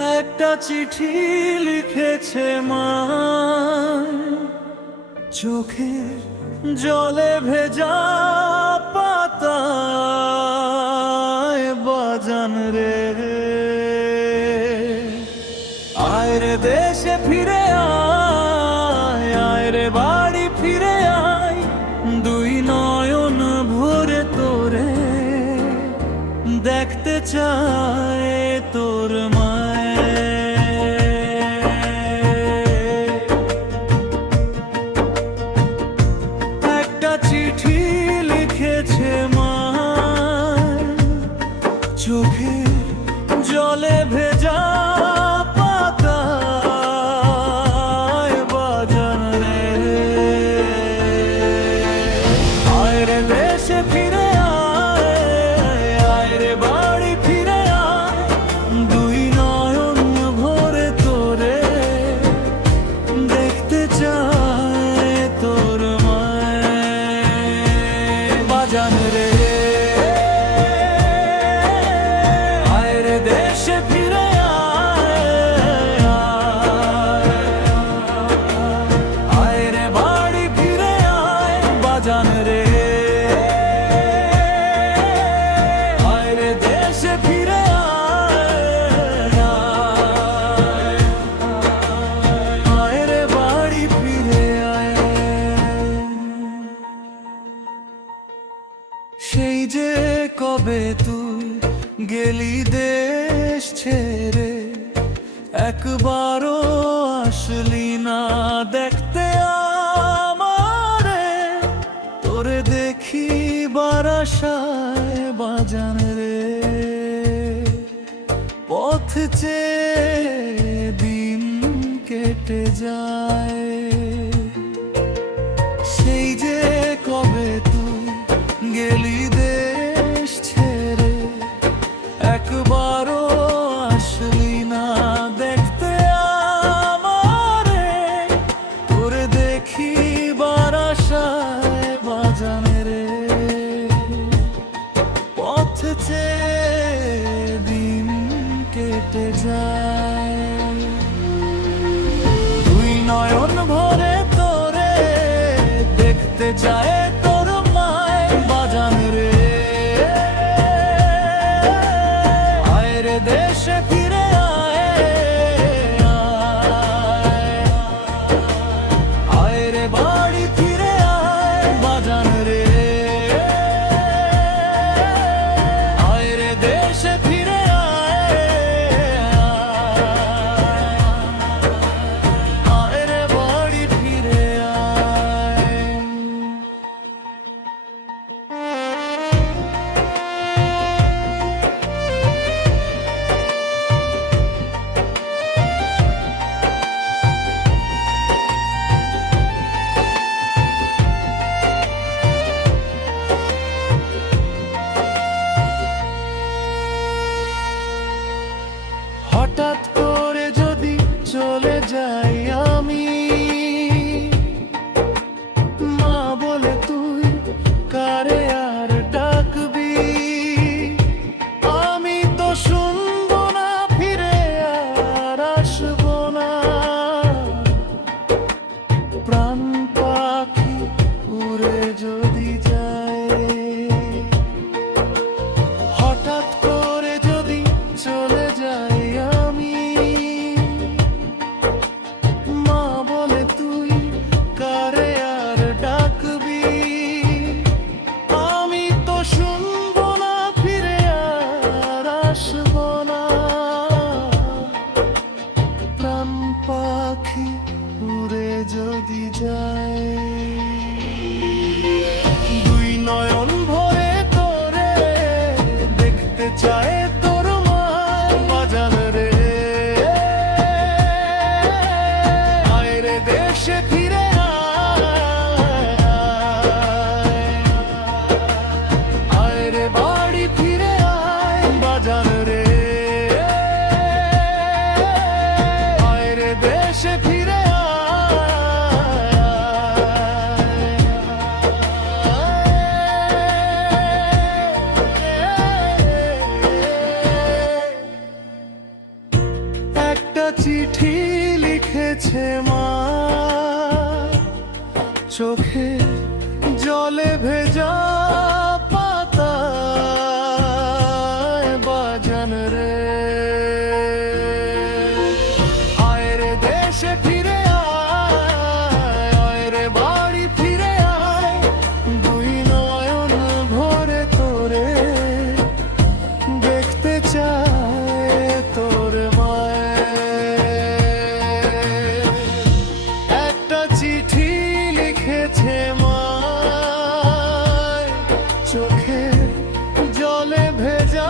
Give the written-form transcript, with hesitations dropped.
একটা চিঠি লিখেছে মা, চোখের জলে ভেজা পাতায় বাজান রে। আয় রে দেশে ফিরে আয়, আয় রে বাড়ি ফিরে আয়, দুই নয়ন ভরে তোরে দেখতে চায় তোর মায়ে। একটা চিঠি লিখেছে মা, চোখের জলে ভেজা পাতায় বাজান রে। আয় রে দেশে ফিরে আয়, আয় রে বাড়ি ফিরে আয়, দুই নয়ন ভরে তোরে দেখতে চায় তোর মায়ে বাজান রে। আয় রে দেশে ফিরে আয়, আয় রে বাড়ি ফিরে আয় বাজান রে। আয় রে দেশে ফিরে আয়, আয় রে বাড়ি ফিরে আয়। সেই যে কবে তুই গেলি দেশ ছেড়ে, একবারও আসলি না দেখতে আমারে, তোরে দেখিবার আশায় বাজান রে। পথ চেয়ে দিন কেটে যায়, সেই যে কবে তুই গেলি দেশ ছেড়ে, একবারও আসলি না দেখতে আমারে, তোরে দেখিবার আশায় বাজান রে। পথ চেয়ে দিন কেটে যায়, দুই নয়ন ভরে তোরে দেখতে চায় তোর মায় বাজান রে। আয় রে দেশে ফিরে আয়, আয় রে বাড়ি ফিরে আয় বাজান রে। আয় রে দেশে ফিরে আয়, আয় রে বাড়ি ফিরে আয়। চিঠি লিখেছে মা, চোখে জলে ভেজা পাতায় বাজান রে। আয় রে দেশে ফিরে আয় রে বাড়ি ফিরে আয়, দুই নয়ন ভরে তোরে দেখতে চায় তোর মায়। একটা চিঠি লিখেছে মা, চোখে জলে ভেজা